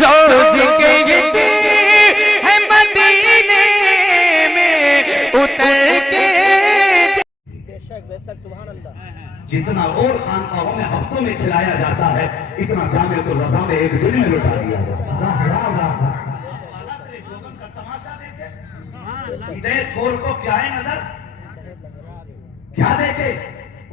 روز کہتے ہیں مدینے میں اتر کے جتنا اور خانقاہوں میں ہفتوں میں کھلایا جاتا ہے اتنا جامعۃ الرضا میں ایک دن میں لٹا دیا جاتا ہے۔ تماشا دیکھے ہدایت کور کو کیا ہے نظر، کیا دیکھے؟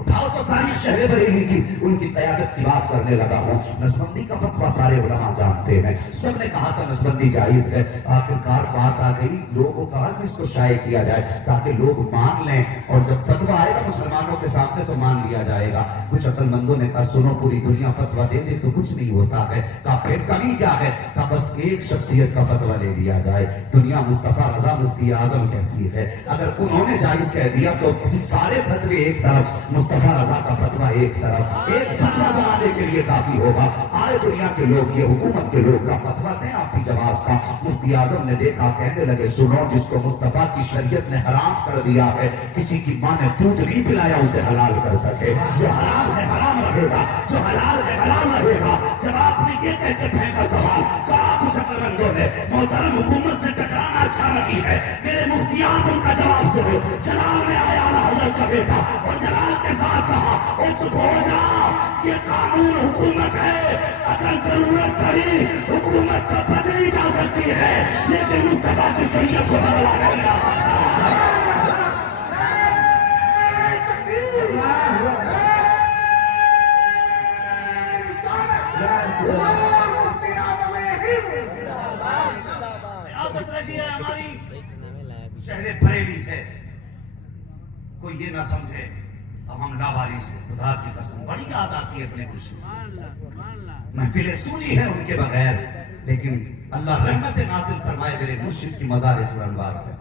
اٹھاؤ تو تاریخ شہر بریلی کی ان کی قیادت کی بات کرنے لگا ہوں۔ نسبندی کا فتویٰ سارے علماء جانتے ہیں، سب نے کہا تھا نسبندی جائز ہے، آخرکار بات آ گئی، لوگوں کو کہا کہ اس کو شائع کیا جائے تاکہ لوگ مان لیں، اور جب فتویٰ آئے گا مسلمانوں کے سامنے تو مان لیا جائے گا۔ کچھ عقل مندوں نے کہا سنو پوری دنیا فتویٰ دے دے تو کچھ نہیں ہوتا ہے، کہا پھر کمی کیا ہے؟ کہا بس ایک شخصیت کا فتویٰ لے لیا جائے، دنیا مصطفیٰ رضا مفتی اعظم کہتی ہے اگر انہوں نے جائز کہہ دیا تو سارے فتوے ایک طرف، مصطفیٰ رضا کا فتویٰ ایک طرف، ایک فتویٰ زمانے کے لیے کافی ہوگا۔ آئے دنیا کے لوگ یہ حکومت کے لوگ کا فتویٰ دیں آپ کی جواز کا۔ مفتی اعظم نے دیکھا، کہنے لگے سنو جس کو مصطفیٰ کی شریعت نے حرام کر دیا ہے کسی کی ماں نے دودھ نہیں پلایا اسے حلال کر سکے، جو حرام ہے حرام رہے گا، جو حلال ہے حلال رہے گا۔ جب آپ نے یہ کہہ کے پھینکا سوال، کہا کچھ عقل مندوں نے محترم حکومت سے ٹکرانا اچھا نہیں ہے، میرے مفتی اعظم کا جواب سنو۔ جلال میں آیا حضرت کا بیٹا اور جلال کے ساتھ کہا او چپ ہو جا، یہ قانون حکومت ہے، اگر ضرورت پڑی حکومت تو بدلی جا سکتی ہے لیکن مصطفیٰ کی شریعت کو بدلا نہیں جا سکتا۔ ہماری شہر بریلی سے کوئی یہ نہ سمجھے اب ہم لاواری سے، خدا کی قسم بڑی یاد آتی ہے اپنے مرشد، محفلیں سنی ہے ان کے بغیر، لیکن اللہ رحمت نازل فرمائے میرے مرشد کی مزار پرانوار ہے،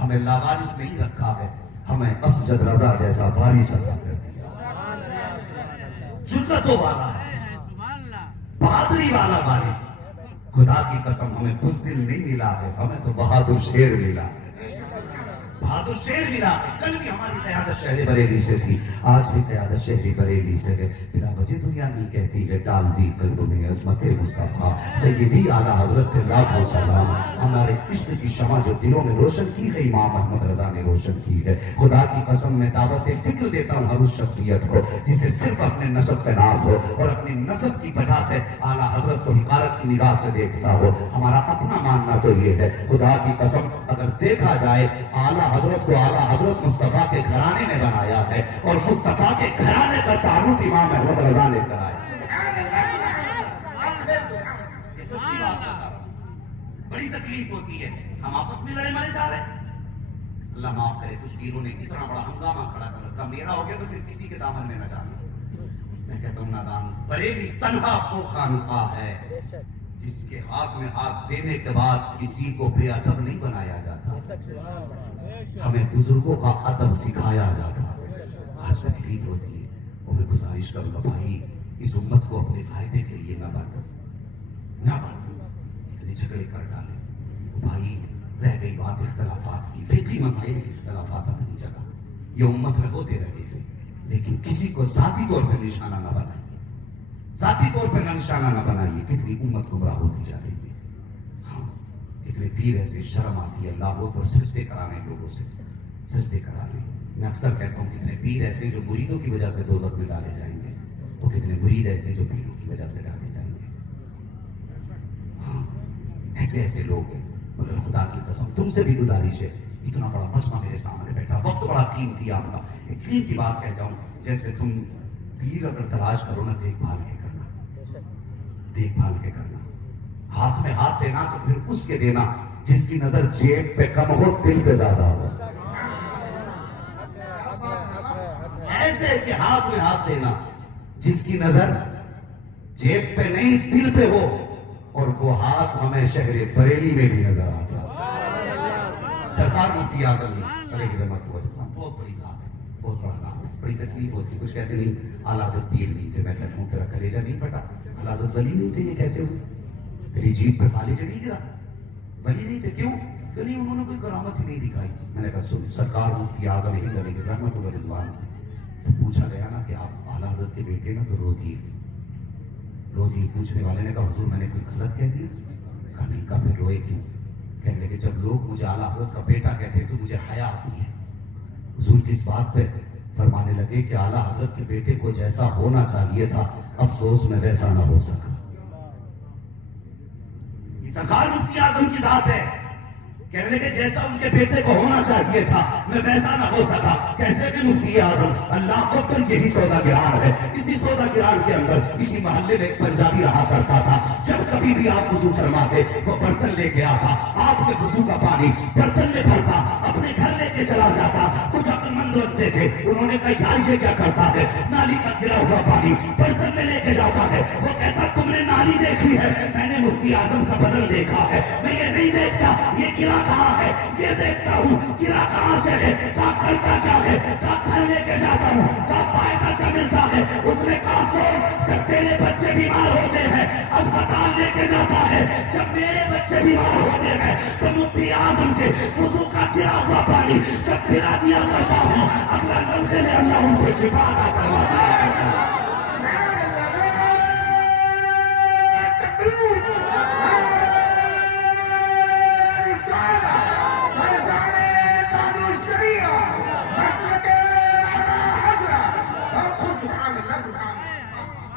ہمیں لاوارث نہیں رکھا ہے، ہمیں اسجد رضا جیسا وارث عطا کر دیا، جرأتوں والا بہادری والا وارث۔ خدا کی قسم ہمیں بزدل نہیں ملا ہے، ہمیں تو بہادر شیر ملا ہے، بہادر شیر ملا ہے۔ کل بھی ہماری قیادت شہر بریلی سے تھی، آج بھی قیادت شہر بریلی سے ہے۔ بلا وجہ دنیا نہیں کہتی ہے ڈال دی قلب میں عظمت مصطفیٰ، سیدی اعلیٰ حضرت لاکھوں سلام، ہمارے عشق کی شمع جو دلوں میں روشن کی ہے امام احمد رضا نے روشن کی ہے۔ خدا کی قسم میں دعوت فکر دیتا ہوں ہر اس شخصیت کو جسے صرف اپنے نسب کا ناز ہو اور اپنی نسب کی وجہ سے اعلیٰ حضرت کو حقارت کی نگاہ سے دیکھتا ہو۔ ہمارا اپنا ماننا تو یہ ہے، خدا کی قسم اگر دیکھا جائے اعلیٰ حضرت کو اعلیٰ حضرت مصطفیٰ کے گھرانے نے بنایا ہے اور مصطفیٰ کے گھرانے کا تعارف امام احمد رضا نے کرایا۔ یہ سچی بات ہے، بڑی تکلیف ہوتی ہے، ہم آپس میں لڑے مرے جا رہے ہیں۔ اللہ معاف کرے کچھ پیروں نے کتنا بڑا ہنگامہ کھڑا کر رکھا، میرا ہو گیا تو پھر کسی کے دامن میں نہ جانا۔ میں کہتا ہوں نادان بریلی تنہا وہ خانقاہ ہے جس کے ہاتھ میں ہاتھ دینے کے بعد کسی کو بے ادب نہیں بنایا جاتا، ہمیں بزرگوں کا ادب سکھایا جاتا۔ آج تکلیف ہوتی ہے، اور میں گزارش کروں گا بھائی اس امت کو اپنے فائدے کے لیے نہ بانٹو، نہ بانٹو، اتنے جھگڑے کر ڈالے۔ بھائی رہ گئی بات اختلافات کی، فقہی مسائل کی اختلافات اپنی جگہ، یہ امت ہوتے رہے تھے، لیکن کسی کو ذاتی طور پر نشانہ نہ بنائیے، ذاتی طور پر نشانہ نہ بنائیے۔ کتنی امت گمراہ ہوتی جا رہی ہے، ہاں کتنے پیر ایسے شرم آتی ہے اللہ پر سجدے کرانے، لوگوں سے سجدے کرانے۔ میں اکثر کہتا ہوں کتنے پیر ایسے جو مریدوں کی وجہ سے دوزخ میں ڈالے جائیں گے، اور کتنے مرید ایسے جو پیروں کی وجہ سے ڈالے جائیں گے۔ ہاں ایسے ایسے لوگ ہیں، مگر خدا کی قسم تم سے بھی گزارش ہے، اتنا بڑا مجمع میرے سامنے بیٹھا، وقت بڑا قیمتی آپ کا، ایک قیمتی بات کہہ جاؤں، جیسے تم پیر اگر تلاش کرو نا دیکھ بھال کے کرنا، دیکھ بھال کے کرنا، ہاتھ میں ہاتھ دینا تو پھر اس کے دینا جس کی نظر جیب پہ کم ہو دل پہ زیادہ ہو، ایسے کہ ہاتھ میں ہاتھ دینا جس کی نظر جیب پہ نہیں دل پہ ہو، اور وہ ہاتھ ہمیں شہر بریلی میں بھی نظر آتا۔ سرکار مفتی اعظم علیہ رحمت اللہ بہت بڑی ذات ہے، بہت بڑا نام ہے، بڑی تکلیف ہوتی ہے، کچھ کہتے نہیں اعلیٰ حضرت پیر نہیں تھے، میں کہتا ہوں تیرا کلیجہ نہیں پھٹا، اعلیٰ حضرت ولی نہیں تھے یہ کہتے ہوئے، میری جیب پہ فالج نہیں گرا، ولی نہیں تھے، کیوں؟ کہ نہیں انہوں نے کوئی کرامت ہی نہیں دکھائی۔ میں نے کہا سن، سرکار مفتی اعظم ہند علیہ رحمت اللہ سے جب پوچھا گیا نا کہ آپ اعلیٰ حضرت کے بیٹے نا تو رو دیے، रोती। पूछने वाले ने कहा हुजूर मैंने कोई गलत कह दिया? कहा नहीं। कहा फिर रोए क्यों? कहने लगे जब लोग मुझे आला हज़रत का बेटा कहते हैं तो मुझे हया आती है। हुजूर की इस बात पे फरमाने लगे कि आला हज़रत के बेटे को जैसा होना चाहिए था, अफसोस में वैसा ना हो सका। ये सरकार मुफ्ती आजम की जात है। कहने लगे जैसा उनके बेटे को होना चाहिए था मैं वैसा ना हो सका। कैसे कि मुफ्ती आजम अल्लाह अकबर यही सौदा गिरान है। इसी सौदा गिरान के अंदर इसी मोहल्ले में एक पंजाबी रहा करता था। जब कभी भी आप वुजू फरमाते वो बर्तन लेके आता, आपके वुजू का पानी बर्तन में भरता, अपने घर लेके चला जाता। कुछ अक्लमंद लगते थे, उन्होंने कहा यार ये क्या करता है, नाली का गिरा हुआ पानी बर्तन में लेके जाता है। वो कहता तुमने नाली देखी है, मैंने मुफ्ती आजम का बदन देखा है। मैं ये नहीं देखता ये गिरा कहाँ है, ये देखता हूँ गिरा कहाँ से है, क्या करता क्या है, क्या घर लेके जाता हूँ, क्या फायदा क्या मिलता है। उसने कहा सोच, जब तेरे बच्चे बीमार होते हैं अस्पताल लेके जाता है, जब मेरे बच्चे बीमार होते हैं तो मुफ्ती आजम के वुज़ू का गिरा हुआ पानी जब पिला दिया करता हूँ, अगला नलके में अल्लाह उनको शिफा अता फरमाता है।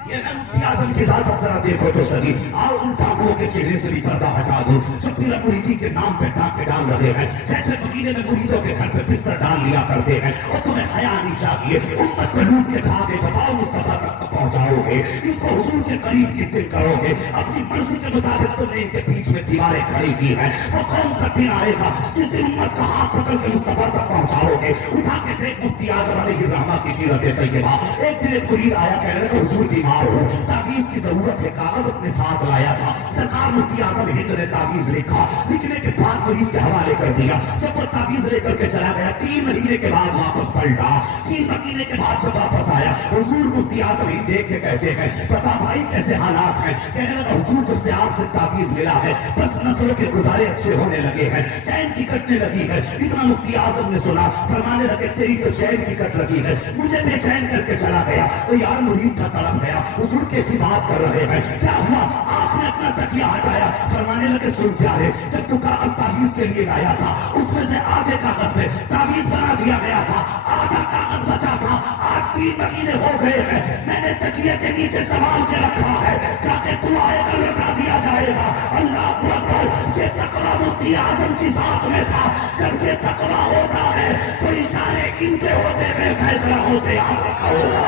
ये है मुफ्ती आजम की जात। जरा देखो तो सही, आओ उन डाकुओं के चेहरे से भी पर्दा हटा दो जो पीर मुरीदी के नाम पे डाके डाल रहे हैं। जैसे मदीने में मुरीदों के घर पे बिस्तर डाल लिया करते हैं। और तुम्हें हया नहीं चाहिए, उम्मत को लूट के खाओगे, बताओ मुस्तफा तक कब पहुंचाओगे, इसको हुजूर के करीब किस दिन करोगे। अपनी मर्जी के मुताबिक तुमने इनके बीच में दीवारें खड़ी की हैं। वो कौन सा दिन आएगा जिस दिन उम्मत का हाथ पकड़ के मुस्तफा तक पहुंचाओगे। उठा के देख मुफ्ती आजम अलैहिर्रहमा की सीरत तैयबा। एक दिन एक मुरीद आया, कहने लगा हुजूर बीमार हो, तावीज़ की जरूरत है, कागज अपने साथ लाया था। सरकार मुफ्ती आजम हिंद ने तावीज़ लिखा, लिखने के बाद मरीज के हवाले कर दिया। जब वो तावीज़ लेकर के चला गया, 3 महीने के बाद वापस पलटा। 3 महीने के बाद जब वापस आया, हुजूर मुफ्ती आजम हिंद देख के कहते हैं बता भाई कैसे हालात हैं। कहने लगा हुजूर जब से आपसे तावीज़ मिला है बस नस्लों के गुजारे अच्छे होने लगे हैं, चैन की कटने लगी है। इतना मुफ्ती आजम ने सुना, फरमाने लगे तेरी तो चैन की कट लगी है, मुझे बेचैन करके चला गया। तो यार मुरीद था, तड़प गया। हुजूर कैसी बात कर रहे हैं, क्या हुआ? आपने अपना तकिया हटाया, फरमाने लगे सुन प्यारे, जब तू कागज तावीज़ के लिए लाया था उसमें से आधे कागज पे तावीज़ बना दिया गया था, आधा कागज बचा था। आज 3 महीने हो गए हैं, मैंने तकिए के नीचे संभाल के रखा है ताकि तू आएगा लौटा दिया जाएगा। अल्लाह अकबर। ये तकवा मुफ्ती आजम की साथ में था। जब ये तकवा होता है तो इशारे इनके होते हुए फैसला हो से आ सकता होगा।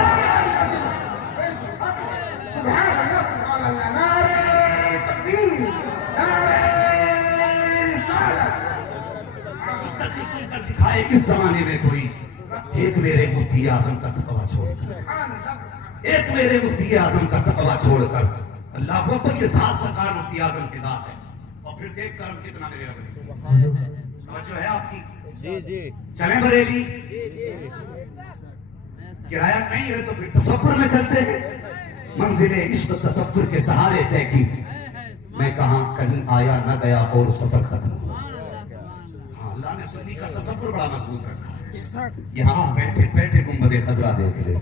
कर दिखाए इस जमाने में कोई एक मेरे मुफ्ती आजम का तकवा छोड़कर, एक मेरे मुफ्ती आजम का तकवा छोड़कर। अल्लाह अकबर। ये सात सरकार मुफ्ती आजम की जात है। और फिर देख करम कितना मेरे रब समझो है आपकी। जी जी चले बरेली, किराया नहीं है तो फिर तसव्वुर में चलते हैं। मंजिले इश्क तसव्वुर के सहारे तय की, मैं कहा कहीं आया न गया और सफर खत्म हुआ। हाँ, अल्लाह ने सुन्नी का तसव्वुर बड़ा मजबूत रखा है। यहाँ बैठे बैठे गुंबदे खजरा देख ले,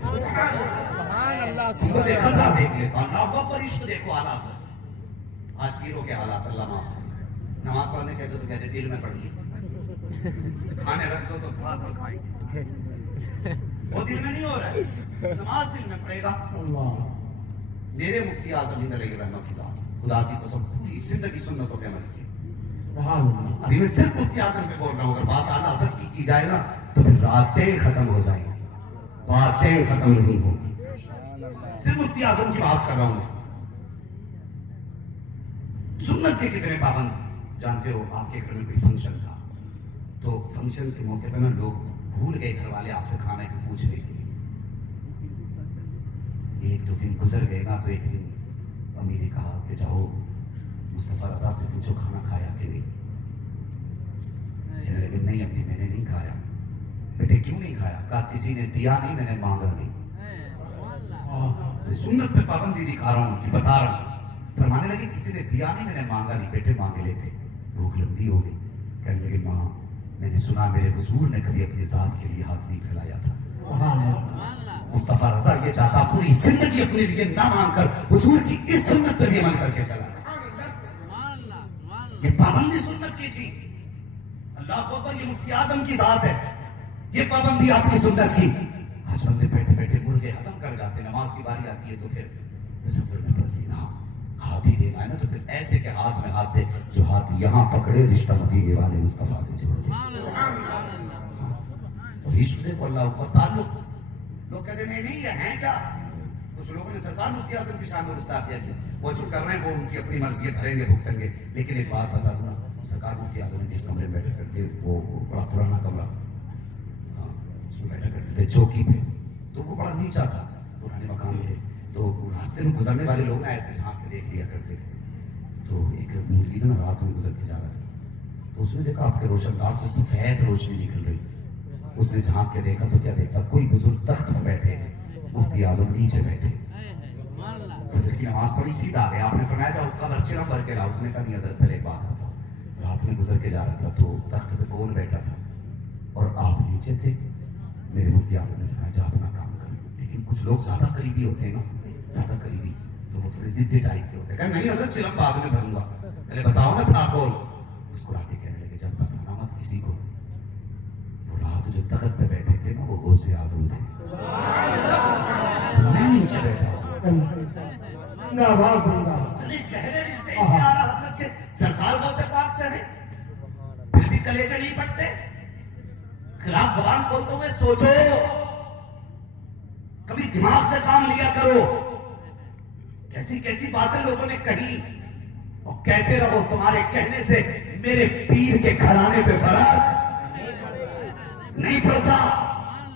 गुंबदे खजरा देख ले। अल्लाह पर इश्क देखो आला। आज पीरों के हालात अल्लाह माफ करे। नमाज पढ़ने कहते तो कहते दिल में पढ़ ली, खाने रख दो तो थोड़ा थोड़ा खाएंगे, वो दिल में नहीं हो रहा है, नमाज दिल में पड़ेगा। मेरे मुफ्ती आजम अलैहिर्रहमा की जात, खुदा की कसम पूरी जिंदगी सुन्नतों पे अमल किया। अभी मैं सिर्फ मुफ्ती आजम पे बोल रहा हूँ, अगर बात आला हज़रत की जाए ना तो फिर रातें खत्म हो जाएंगी, बातें खत्म नहीं होगी। सिर्फ मुफ्ती आजम की बात कर रहा हूँ। सुन्नत के कितने पाबंद जानते हो? आपके घर में कोई फंक्शन था तो फंक्शन के मौके पर ना लोग भूल गए घर वाले आपसे खाने को पूछने के लिए। 1-2 दिन गुजर गए ना तो एक दिन अम्मी ने कहा कि जाओ मुस्तफा रजा से पूछो खाना खाया कि नहीं। लेकिन नहीं अम्मी मैंने नहीं खाया। बेटे क्यों नहीं खाया? कहा किसी ने दिया नहीं, मैंने मांगा नहीं। सुन्नत पे पाबंदी दिखा रहा हूँ कि बता रहा हूँ। फरमाने लगे किसी ने दिया नहीं, मैंने मांगा नहीं। बेटे मांगे लेते। भूख लंबी हो गई, कहने लगे माँ मैंने सुना मेरे हुजूर ने कभी अपनी जात के लिए हाथ नहीं फैलाया था। मुस्तफा रजा ये चाहता पूरी जिंदगी अपने लिए ना मांगकर हुजूर की इस सुन्नत पर भी अमल करके चला। ये पाबंदी सुन्नत की थी। अल्लाह अकबर, ये मुफ्ती आजम की जात है, ये पाबंदी आपकी सुन्नत की। आज बंदे बैठे बैठे मुर्गे हजम कर जाते, नमाज की बारी आती है तो फिर तसव्वुर में पड़ लेना, हाथ ही देना है ना, तो फिर ऐसे के हाथ में हाथ दे जो हाथ यहाँ पकड़े रिश्ता मदीने वाले मुस्तफा से जोड़ दे। और इश्क देखो अल्लाह अकबर, ताल्लुक। लोग कहते नहीं नहीं ये है क्या? कुछ लोगों ने सरकार मुफ्ती आजम की शान में गुस्ताखियां की, वो जो कर रहे हैं वो उनकी अपनी मर्जी है, भरेंगे भुगतेंगे। लेकिन एक बात बता दूं ना, सरकार मुफ्ती आजम जिस कमरे में बैठा करते वो बड़ा पुराना कमरा, हाँ उसमें बैठा करते थे चौकी पे, तो वो बड़ा नीचा था, पुराने मकान थे, तो रास्ते में गुजरने वाले लोग ना ऐसे झांक के देख लिया करते थे। तो एक मुर्गी ना रात में गुजर के जा रहा था, तो उसने देखा आपके रोशनदार से सफेद रोशनी निकल रही। उसने झांक के देखा तो क्या देखा, कोई बुजुर्ग तख्त पर बैठे हैं, मुफ्ती आजम नीचे बैठे। फजर की नमाज पढ़ी, सीधा आ गया। आपने फरमाया जाओ उसका बच्चे भर के लाओ। उसने कहा नहीं अदर पहले एक बात आता, रात में गुजर के जा रहा था तो तख्त पे कौन बैठा था और आप नीचे थे। मेरे मुफ्ती आजम ने फरमाया जा अपना काम कर। लेकिन कुछ लोग ज्यादा करीबी होते हैं ना, ज्यादा करीबी, तो वो थोड़े जिद्दी टाइप के होते हैं। कहा नहीं अदर चिलम बाद में भरूंगा, पहले बताओ ना था कौन। उसको आके कहने लगे जब बताना मत किसी को। रात जो तख्त पे बैठे थे ना वो गौसे आजम थे, मैं नीचे बैठा। इतने गहरे रिश्ते आला हज़रत के सरकार गौसे पाक से हैं, फिर भी कलेजे नहीं पड़ते। खिलाफ जबान खोलते हुए सोचो, कभी दिमाग से काम लिया करो। कैसी कैसी बातें लोगों ने कही और कहते रहो। तुम्हारे कहने से मेरे पीर के घराने पे फर्क नहीं पड़ता,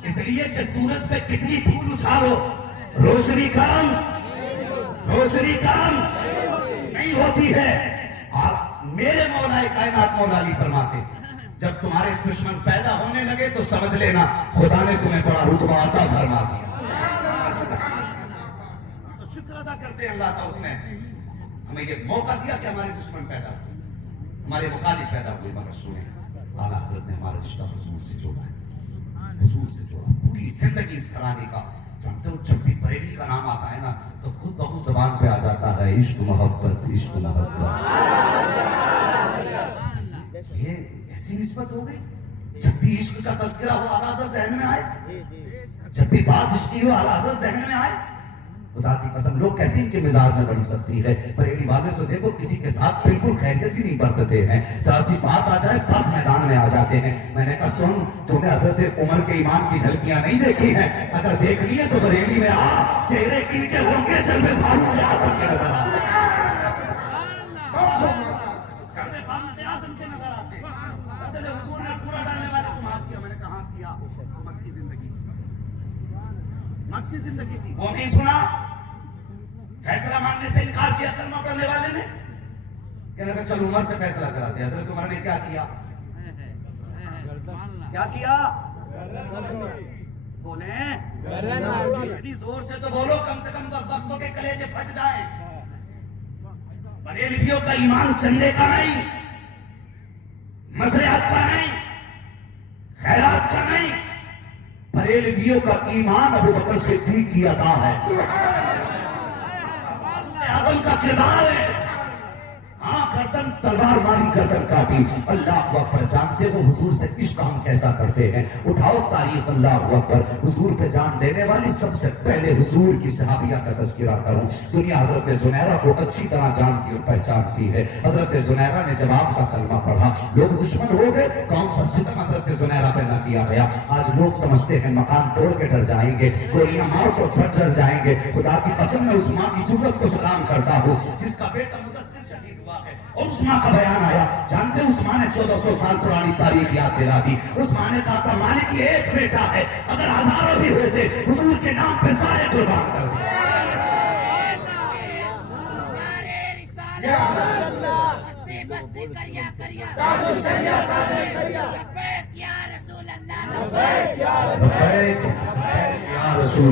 इसलिए कि सूरज पे कितनी धूल उछालो, रोशनी कम नहीं होती है। और मेरे मौलाए कायनात मौला अली फरमाते, जब तुम्हारे दुश्मन पैदा होने लगे तो समझ लेना खुदा ने तुम्हें बड़ा रुतबा अता फरमा दिया। तो शुक्र अदा करते हैं अल्लाह का, उसने हमें ये मौका दिया कि हमारे दुश्मन पैदा हुए, हमारे मुखालिफ पैदा हुए। मगर सुने, आला हज़रत ने हमारा रिश्ता हुजूर से जोड़ा है, हुजूर से जोड़ा पूरी जिंदगी इस घराने का। जानते हो जब भी बरेली का नाम आता है ना तो खुद बहुत जबान पे आ जाता है इश्क मोहब्बत, इश्क मोहब्बत। ये ऐसी निस्बत हो गई, जब भी इश्क का तज़किरा हो आला हज़रत ज़हन में आए, जब भी बात इश्क की हो आला हज़रत ज़हन में आए। खुदा की कसम, लोग कहते हैं कि मिजाज में बड़ी सख्ती है, बरेली वाले तो देखो किसी के साथ बिल्कुल खैरियत ही नहीं बरतते हैं। सासी बात आ जाए बस मैदान में आ जाते हैं। मैंने कहा सुन, तूने हजरत उमर के ईमान की झलकियां नहीं देखी हैं? अगर देखनी है तो बरेली में आ, चेहरे इनके होंगे जलवे फारूक आजम के नजर आते हैं। हुजूर ने पूरा डालने वाले को माफ किया। मैंने कहा किया, मक्की जिंदगी थी, वो नहीं सुना। फैसला मानने से इनकार किया कलमा पढ़ने वाले ने। कहने लगा चलो उमर से फैसला करा दिया। हज़रत उमर ने क्या किया? क्या किया? बोले इतनी जोर से तो बोलो, कम से कम वक्तों के कलेजे फट जाएं। बरेलियों का ईमान चंदे का नहीं, मसरियात का नहीं, खैरात का नहीं, बरेलवियों का ईमान अबू बकर सिद्दीक की अता है, आजम का किरदार है। हाँ, गर्दन तलवार मारी, गर्दन काटी। अल्लाह अकबर। जानते हो हुजूर से इश्क हम कैसा करते हैं? उठाओ तारीख, अल्लाह अकबर। हुजूर पे जान देने वाली सबसे पहले हुजूर की सहाबिया का तज़किरा करूं। दुनिया हजरत जुनैरा को अच्छी तरह जानती और पहचानती है। हजरत जुनैरा ने जब आपका कलमा पढ़ा लोग दुश्मन हो गए। कौन सा सितम हजरत जुनैरा पे न किया गया? आज लोग समझते हैं मकान तोड़ के डर जाएंगे, गोलियां मार तो डर जाएंगे। खुदा की कसम मैं उस माँ की जुर्रत को सलाम करता हूँ जिसका बेटा मुदस्सिर शहीद हुआ है। और उस माँ का बयान आया, जानते उस माँ ने 1400 साल पुरानी तारीख याद दिला दी। उस माँ ने कहा था मालिक ये एक बेटा है, अगर हजारों भी होते हुजूर के नाम पे सारे कुर्बान कर दे। बस्ती करिया करिया लब्बैक या रसूल अल्लाह, लब्बैक या रसूल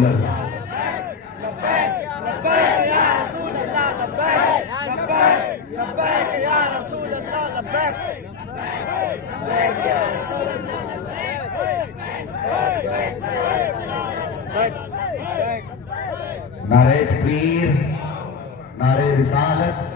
अल्लाह, लब्बैक या रसूल अल्लाह, लब्बैक या रसूल अल्लाह, लब्बैक نعرہ تکبیر، نعرہ رسالت،